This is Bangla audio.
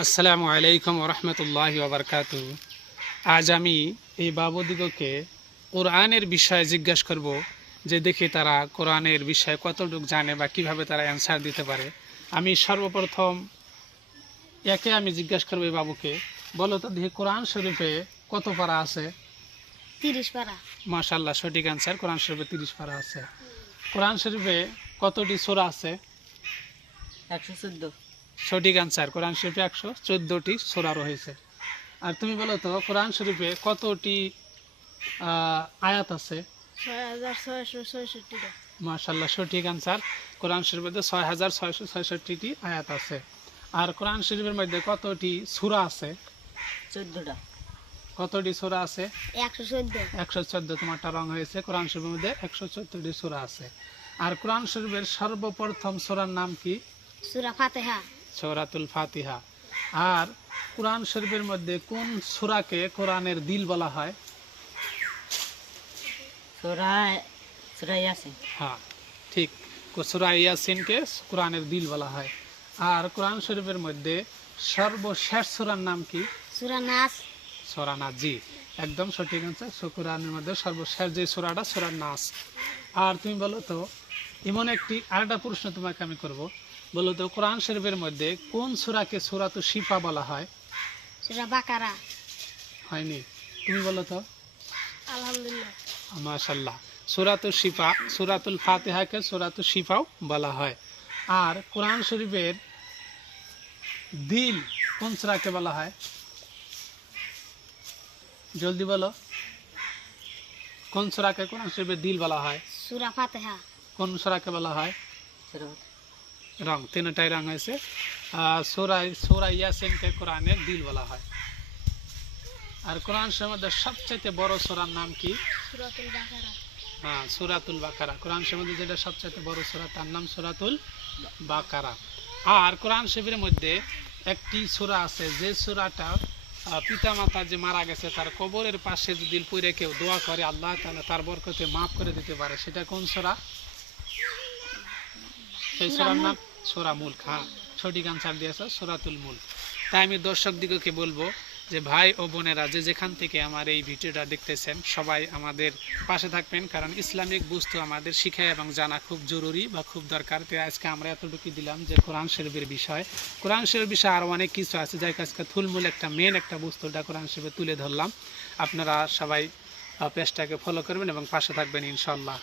আসসালামু আলাইকুম রহমতুল্লাহ ওবরকাতু আজ আমি এই বাবুদিগকে কোরআনের বিষয়ে জিজ্ঞাসা করব যে দেখি তারা কোরআনের বিষয়ে কতটুকু জানে বা কীভাবে তারা অ্যান্সার দিতে পারে। আমি সর্বপ্রথম একে আমি জিজ্ঞাসা করব এই বাবুকে বলো তো দেখি কোরআন শরীফে কত পারা আছে? তিরিশ পারা। মাশাল্লাহ সঠিক অ্যান্সার কোরআন শরীফে তিরিশ পারা আছে। কোরআন শরীফে কতটি সোরা আছে? একশো চোদ্দ। সঠিক অ্যান্সার কোরআন শরীফে একশো চোদ্দোটি সোরা রয়েছে। আর তুমি বলো তো কোরআন শরীফে কতটি আয়াত আছে? মাশাল্লাহ সঠিক অ্যান্সার কোরআন শরীফের ছয় হাজার ছয়শো ছয়ষট্টিটি আয়াত আছে। আর কোরআন শরীফের মধ্যে কতটি সূরা আছে? চোদ্দটা। কতটি সূরা আছে? একশো চোদ্দ। একশো চোদ্দ তোমারটা রং হয়েছে। কোরআন শরীফের মধ্যে একশো চোদ্দটি সূরা আছে। আর কোরআন শরীফের সর্বপ্রথম সূরার নাম কি? সুরা ফাতেহা। সৌরাতুল ফাতিহা। আর কোরআন শরীফের মধ্যে কোন সূরাকে কোরআনের দিল বলা হয়? হ্যাঁ ঠিক। সূরা ইয়াসিনকে কোরআনের দিল বলা হয়। আর কোরআন শরীফের মধ্যে সর্বশেষ সূরার নাম কি? সুরা নাস। জি। একদম সঠিক আছে কোরআনের মধ্যে সর্বশেষ যে সূরাটা সূরা নাস। আর তুমি বলো তো এমন একটি আরেকটা প্রশ্ন তোমাকে আমি করব। বলো তো কোরআন শরীফের মধ্যে কোন সূরাকে সূরাতু শিফা বলা হয়? সুরা বাকারা। হয়নি। তুমি বলো তো। আলহামদুলিল্লাহ। মাশাল্লাহ সুরাতুল শিফা সুরাতুল ফাতিহাকে সুরাতুল শিফাও বলা হয়। আর কোরআন শরীফের দিল কোন সুরাকে বলা হয়? জলদি বলো। কোন সুরাকে কোরআন শরীফের দিল বলা হয়? সুরা ফাতেহা। কোন সুরাকে বলা হয়? রং তিনটাই রং হয়েছে সুরাই সুরা ইয়াসিনকে কোরআনের দিল বলা হয়। আর কোরআন মধ্যে সবচাইতে বড় সোরার নাম কি? সুরাতুল বাকারা। হ্যাঁ সুরাতুল বাকারা। কোরআন মধ্যে যেটা সবচেয়ে বড় সোরা তার নাম সুরাতুল বাকারা। আর কোরআন শরীফের মধ্যে একটি সূরা আছে যে সূরাটা পিতা মাতা যে মারা গেছে তার কবরের পাশে যদি পড়ে কেউ দোয়া করে আল্লাহ তাআলা তার বরকতে মাফ করে দিতে পারে। সেটা কোন সূরা? সেই সূরা সূরার নাম। সূরা মুল্ক হ্যাঁ সঠিক আনসার দিয়েছে সূরাতুল মুল্ক তাই আমি দর্শক দিগকে বলব যে ভাই ও বোনেরা যে যেখান থেকে আমার এই ভিডিওটা দেখতেছেন সবাই আমাদের পাশে থাকবেন কারণ ইসলামিক বস্তু আমাদের শিখা এবং জানা খুব জরুরি বা খুব দরকার। তো আজকে আমরা এতটুকু দিলাম যে কোরআন শরীফের বিষয়। কোরআন শরীফের বিষয়ে আরও অনেক কিছু আছে যাই আজকে থুলমূল একটা মেন একটা বস্তুটা কোরআন শরীফে তুলে ধরলাম। আপনারা সবাই পেজটাকে ফলো করবেন এবং পাশে থাকবেন ইনশাল্লাহ